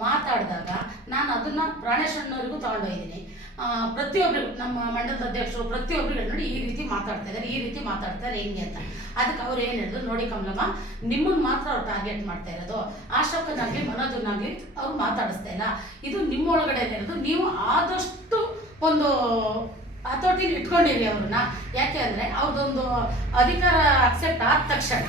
ಮಾತಾಡಿದಾಗ ನಾನು ಅದನ್ನ ಪ್ರಾಣೇಶ್ವರನವರಿಗೂ ತಗೊಂಡೋಗಿದ್ದೀನಿ ಆ, ಪ್ರತಿಯೊಬ್ಬರಿಗೂ ನಮ್ಮ ಮಂಡಲದ ಅಧ್ಯಕ್ಷರು ಪ್ರತಿಯೊಬ್ಬರಿಗೂ ನೋಡಿ ಈ ರೀತಿ ಮಾತಾಡ್ತಾ ಇದ್ದಾರೆ ಈ ರೀತಿ ಮಾತಾಡ್ತಾರೆ ಹೆಂಗೆ ಅಂತ. ಅದಕ್ಕೆ ಅವ್ರು ಏನು ಹೇಳಿದ್ರು ನೋಡಿ ಕಮಲಮ್ಮ ನಿಮ್ಮನ್ನ ಮಾತ್ರ ಅವ್ರು ಟಾರ್ಗೆಟ್ ಮಾಡ್ತಾ ಇರೋದು. ಆಶೋಕನಾಗಲಿ ಮನೋಜನಾಗ್ಲಿ ಅವ್ರು ಮಾತಾಡಿಸ್ತಾ ಇಲ್ಲ. ಇದು ನಿಮ್ಮೊಳಗಡೆ ಇರೋದು. ನೀವು ಆದಷ್ಟು ಒಂದು ಹತೋಟಿಲಿ ಇಟ್ಕೊಂಡಿರಿ ಅವ್ರನ್ನ. ಯಾಕೆ ಅಂದರೆ ಅವ್ರದ್ದೊಂದು ಅಧಿಕಾರ ಅಕ್ಸೆಪ್ಟ್ ಆದ ತಕ್ಷಣ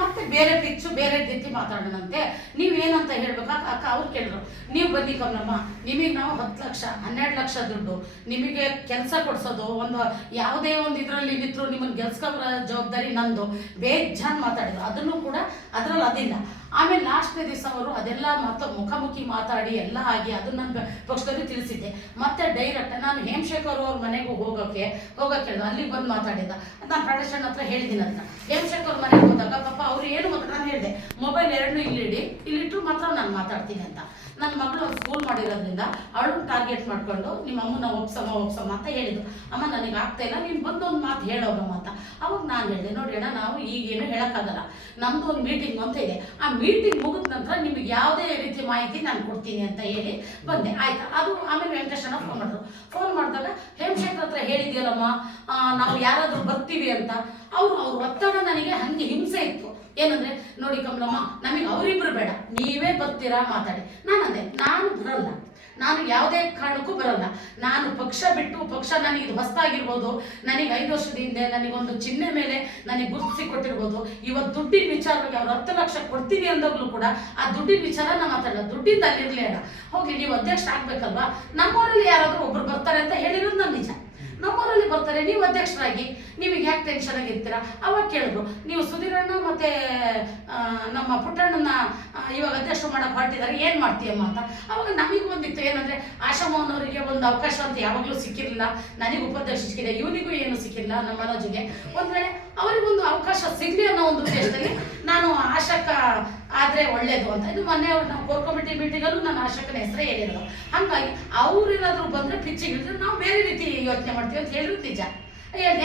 ಮತ್ತೆ ಬೇರೆ ಪಿಚ್ಚು, ಬೇರೆ ರೀತಿ ಮಾತಾಡೋಣಂತೆ. ನೀವೇನಂತ ಹೇಳ್ಬೇಕಾ? ಅಕ್ಕ ಅವ್ರು ಕೇಳಿದ್ರು. ನೀವು ಬನ್ನಿ ಕಮಲಮ್ಮ ನಿಮಗೆ ನಾವು ಹತ್ತು ಲಕ್ಷ, ಹನ್ನೆರಡು ಲಕ್ಷ ದುಡ್ಡು. ನಿಮಗೆ ಕೆಲಸ ಕೊಡ್ಸೋದು, ಒಂದು ಯಾವುದೇ ಒಂದು ಇದರಲ್ಲಿ ನಿಂತರು ನಿಮ್ಮನ್ನು ಗೆಲ್ಸ್ಕೊಬರೋ ಜವಾಬ್ದಾರಿ ನಂದು. ಬೇಜಾನ್ ಮಾತಾಡಿದ್ರು. ಅದನ್ನು ಕೂಡ ಅದರಲ್ಲಿ ಅದಿಲ್ಲ. ಆಮೇಲೆ ಲಾಸ್ಟ್ನೇ ದಿವಸ ಅವರು ಅದೆಲ್ಲ ಮತ್ತು ಮುಖಾಮುಖಿ ಮಾತಾಡಿ ಎಲ್ಲ ಆಗಿ ಅದನ್ನ ನನ್ನ ಪಕ್ಷದಲ್ಲಿ ತಿಳಿಸಿದ್ದೆ. ಮತ್ತೆ ಡೈರೆಕ್ಟ್ ನಾನು ಹೇಮಶೇಖರ್ ಅವ್ರ ಮನೆಗೂ ಹೋಗೋಕೆ ಹೋಗೋಕೆ ಅಲ್ಲಿಗೆ ಬಂದು ಮಾತಾಡಿದ ನಾನು ಪ್ರಾಣೇಶಣ್ಣ ಹತ್ರ ಹೇಳಿದ್ದೀನಿ ಅಂತ ಹೇಮಶೇಖರ್ ಮನೆ ಪಾಪ ಅವ್ರು ಏನು ಮಾತ್ರ ನಾನು ಹೇಳಿದೆ ಮೊಬೈಲ್ ಎರಡನ್ನೂ ಇಲ್ಲಿಡಿ ಇಲ್ಲಿಟ್ಟು ಮಾತ್ರ ನಾನು ಮಾತಾಡ್ತೀನಿ ಅಂತ. ನನ್ನ ಮಗಳು ಸ್ಕೂಲ್ ಮಾಡಿರೋದ್ರಿಂದ ಅವಳು ಟಾರ್ಗೆಟ್ ಮಾಡ್ಕೊಂಡು ನಿಮ್ಮ ಅಮ್ಮನ ಒಪ್ಸಮ್ಮ ಒಪ್ಸಮ್ಮ ಅಂತ ಹೇಳಿದ್ರು. ಅಮ್ಮ, ನನಗೆ ಆಗ್ತಾ ಇಲ್ಲ, ನೀನು ಬಂದು ಒಂದು ಮಾತು ಹೇಳೋಗಮ್ಮ ಅಂತ. ಅವಾಗ ಹೇಳಿದೆ ನೋಡಿ ಅಣ್ಣ, ನಾವು ಈಗೇನು ಹೇಳೋಕ್ಕಾಗಲ್ಲ. ನಮ್ದು ಒಂದು ಮೀಟಿಂಗ್ ಅಂತ ಇದೆ. ಆ ಮೀಟಿಂಗ್ ಮುಗಿದ ನಂತರ ನಿಮಗೆ ಯಾವುದೇ ರೀತಿ ಮಾಹಿತಿ ನಾನು ಕೊಡ್ತೀನಿ ಅಂತ ಹೇಳಿ ಬಂದೆ. ಆಯ್ತಾ? ಅದು ಆಮೇಲೆ ವೆಂಕಟೇಶಣ್ಣ ಫೋನ್ ಮಾಡಿದ್ರು. ಫೋನ್ ಮಾಡಿದಾಗ, ಹೇಮಶೇಖರ್ ಹತ್ರ ಹೇಳಿದ್ಯಲ್ಲಮ್ಮ ನಾವು ಯಾರಾದರೂ ಬರ್ತೀವಿ ಅಂತ. ಅವರು, ಅವ್ರ ಒತ್ತಡ ನನಗೆ ಹಂಗೆ ಹಿಂಸೆ ಇತ್ತು. ಏನಂದ್ರೆ, ನೋಡಿ ಕಮಲಮ್ಮ, ನಮಗೆ ಅವರಿಬ್ರು ಬೇಡ. ನೀವೇ ಬರ್ತೀರಾ? ಮಾತಾಡಿ. ನಾನು ಅಂದೆ ನಾನು ಬರಲ್ಲ. ನಾನು ಯಾವುದೇ ಕಾರಣಕ್ಕೂ ಬರಲ್ಲ. ನಾನು ಪಕ್ಷ ಬಿಟ್ಟು ಪಕ್ಷ ನನಗೆ ಇದು ಹೊಸದಾಗಿರ್ಬೋದು, ನನಗೆ ಐದು ವರ್ಷದ ಹಿಂದೆ ನನಗೊಂದು ಚಿಹ್ನೆ ಮೇಲೆ ನನಗೆ ಗುರುತಿಸಿ ಕೊಟ್ಟಿರ್ಬೋದು. ಇವತ್ತು ದುಡ್ಡಿನ ವಿಚಾರವಾಗಿ ಅವ್ರು ಹತ್ತು ಲಕ್ಷ ಕೊಡ್ತೀನಿ ಅಂದಾಗಲೂ ಕೂಡ ಆ ದುಡ್ಡಿನ ವಿಚಾರ ನಾನು ಮಾತಾಡಲ್ಲ. ದುಡ್ಡಿಂದ ಅಲ್ಲಿರಲೇ ಅಲ್ಲ ಹೋಗ್ಲಿ, ನೀವು ಅಧ್ಯಕ್ಷ ಆಗ್ಬೇಕಲ್ವಾ? ನಮ್ಮೂರಲ್ಲಿ ಯಾರಾದರೂ ಒಬ್ರು ಬರ್ತಾರೆ ಅಂತ ಹೇಳಿರೋದು ನಾನು ನಿಜ. ಅಧ್ಯಕ್ಷರಾಗಿ ನಿಮಗೆ ಯಾಕೆ ಟೆನ್ಷನ್ ಆಗಿರ್ತೀರಾ? ಅವಾಗ ಕೇಳಿದ್ರು. ನೀವು ಸುಧೀರಣ್ಣ ಮತ್ತೆ ನಮ್ಮ ಪುಟ್ಟಣ್ಣನ ಇವಾಗ ಅಧ್ಯಕ್ಷರು ಮಾಡಕ್ ಹೊರಟಿದ್ದಾರೆ. ಏನು ಮಾಡ್ತೀಯಮ್ಮ ಅಂತ. ಅವಾಗ ನಮಗೆ ಒಂದಿತ್ತು ಏನಂದ್ರೆ ಆಶಾಮೋಹನವರಿಗೆ ಒಂದು ಅವಕಾಶ ಅಂತ ಯಾವಾಗಲೂ ಸಿಕ್ಕಿರಲಿಲ್ಲ. ನನಗೆ ಉಪಾಧ್ಯಕ್ಷ ಸಿಕ್ಕಿದೆ. ಇವನಿಗೂ ಏನು ಸಿಕ್ಕಿಲ್ಲ ನಮ್ಮ ಮನೋಜಿಗೆ ಒಂದು ವೇಳೆ ಅವರಿಗೊಂದು ಅವಕಾಶ ಸಿಗ್ಲಿ ಅನ್ನೋ ಒಂದು ಉದ್ದೇಶದಲ್ಲಿ ನಾನು ಆಶಕ ಆದರೆ ಒಳ್ಳೇದು ಅಂತ. ಇದು ಮೊನ್ನೆ ನಾವು ಕೋರ್ ಕಮಿಟಿ ಮೀಟಿಂಗಲ್ಲೂ ನಾನು ಆಶಕನ ಹೆಸರೇ ಹೇಳಿರೋದು ಹಂಗಾಗಿ ಏನಾದರೂ ಬಂದ್ರೆ ಪಿಚ್ಚಿಗೆ ನಾವು ಬೇರೆ ರೀತಿ ಯೋಚನೆ ಮಾಡ್ತೀವಿ ಅಂತ ಹೇಳಿದ್ರು ನಿಜ.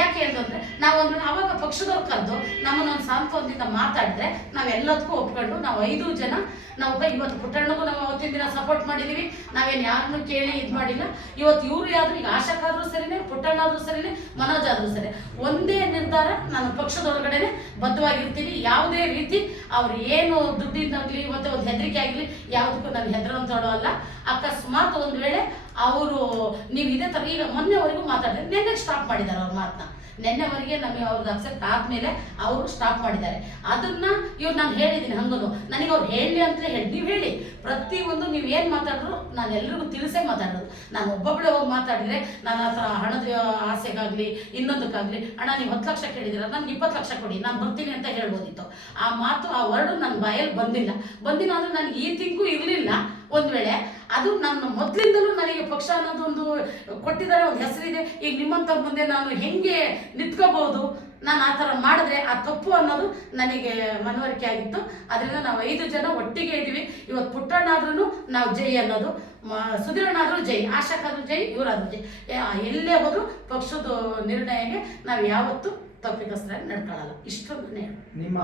ಯಾಕೆ ಹೇಳ್ದು ಅಂದ್ರೆ ನಾವೊಂದು ಅವಾಗ ಪಕ್ಷದವ್ರು ಕರೆದು ನಮ್ಮನ್ನೊಂದು ಸಾಂತ್ವನದಿಂದ ಮಾತಾಡಿದ್ರೆ ನಾವೆಲ್ಲದಕ್ಕೂ ಒಪ್ಕೊಂಡು ನಾವು ಐದು ಜನ, ನಾವು ಇವತ್ತು ಪುಟ್ಟಣ್ಣಗೂ ನಾವು ಅವತ್ತಿನ ದಿನ ಸಪೋರ್ಟ್ ಮಾಡಿದೀವಿ. ನಾವೇನು ಯಾರನ್ನು ಕೇಳಿ ಇದು ಮಾಡಿಲ್ಲ. ಇವತ್ತು ಇವರು ಯಾದ್ರು ಈಗ ಆಶಕ್ಕಾದ್ರೂ ಸರಿನೇ ಪುಟ್ಟಣ್ಣ ಆದ್ರೂ ಸರಿನೇ ಮನೋಜ್ ಆದ್ರೂ ಸರಿ ಒಂದೇ ನಿರ್ಧಾರ ನಾನು ಪಕ್ಷದೊಳಗಡೆನೆ ಬದ್ಧವಾಗಿರ್ತೀನಿ. ಯಾವುದೇ ರೀತಿ ಅವ್ರು ಏನು ದುಡ್ಡಿದ್ದಾಗ್ಲಿ ಮತ್ತೆ ಒಂದು ಹೆದರಿಕೆ ಆಗಲಿ, ಯಾವುದಕ್ಕೂ ನಾನು ಹೆದರಂತೋಡೋ ಅಲ್ಲ. ಅಕಸ್ಮಾತ್ ಒಂದು ವೇಳೆ ಅವರು ನೀವು ಇದೇ ಥರ ಈಗ ಮೊನ್ನೆವರೆಗೂ ಮಾತಾಡಿದ್ರೆ ನಿನ್ನೆ ಸ್ಟಾಪ್ ಮಾಡಿದ್ದಾರೆ ಅವ್ರ ಮಾತನ್ನ ನಿನ್ನೆವರೆಗೆ ನಮಗೆ ಅವ್ರದ್ದು ಅಕ್ಸೆಪ್ಟ್ ಆದ್ಮೇಲೆ ಅವರು ಸ್ಟಾಪ್ ಮಾಡಿದ್ದಾರೆ. ಅದನ್ನ ಇವ್ರು ನಾನು ಹೇಳಿದ್ದೀನಿ ಹಂಗೂ ನನಗೆ ಅವ್ರು ಹೇಳಿ ಅಂತ ಹೇಳಿ, ನೀವು ಹೇಳಿ. ಪ್ರತಿಯೊಂದು ನೀವು ಏನು ಮಾತಾಡಿದ್ರು ನಾನು ಎಲ್ರಿಗೂ ತಿಳಿಸೇ ಮಾತಾಡೋದು. ನಾನು ಒಬ್ಬೊಬ್ಬಳೆ ಹೋಗಿ ಮಾತಾಡಿದರೆ ನಾನು ಆ ಹಣದ ಆಸೆಗಾಗಲಿ, ಇನ್ನೊಂದಕ್ಕಾಗಲಿ, ಅಣ್ಣ, ನೀವು ಹತ್ತು ಲಕ್ಷ ಕೇಳಿದಿರ, ನನಗೆ ಇಪ್ಪತ್ತು ಲಕ್ಷ ಕೊಡಿ, ನಾನು ಬರ್ತೀನಿ ಅಂತ ಹೇಳ್ಬೋದಿತ್ತು. ಆ ಮಾತು, ಆ ವರ್ಡು ನನ್ನ ಬಾಯಲ್ಲಿ ಬಂದಿಲ್ಲ. ಬಂದಿಲ್ಲ ಅಂದರೆ ನನಗೆ ಈ ತಿಂಕು ಇರಲಿಲ್ಲ. ಒಂದು ವೇಳೆ ಅದು ನನ್ನ ಮೊದಲಿಂದಲೂ ನನಗೆ ಪಕ್ಷ ಅನ್ನೋದೊಂದು ಕೊಟ್ಟಿದ್ದಾರೆ, ಒಂದು ಹೆಸರಿದೆ. ಈಗ ನಿಮ್ಮಂತ ಮುಂದೆ ನಾನು ಹೆಂಗೆ ನಿಂತ್ಕೋಬಹುದು? ನಾನು ಆ ಥರ ಮಾಡಿದ್ರೆ ಆ ತಪ್ಪು ಅನ್ನೋದು ನನಗೆ ಮನವರಿಕೆ ಆಗಿತ್ತು. ಅದರಿಂದ ನಾವು ಐದು ಜನ ಒಟ್ಟಿಗೆ ಇದ್ದೀವಿ. ಇವತ್ತು ಪುಟ್ಟಣ್ಣಾದ್ರೂ ನಾವು ಜೈ ಅನ್ನೋದು. ಸುಧೀರಣ್ಣಾದ್ರೂ ಜೈ ಆಶಾಕಾದ್ರೂ ಜೈ ಇವರಾದ್ರೂ ಜೈ. ಎಲ್ಲೇ ಹೋದ್ರು ಪಕ್ಷದ ನಿರ್ಣಯಕ್ಕೆ ನಾವು ಯಾವತ್ತೂ ತಪ್ಪಿತಸ್ಥರಾಗಿ ನಡ್ಕೊಳ್ಳಲ್ಲ. ಇಷ್ಟು ನಿಮ್ಮ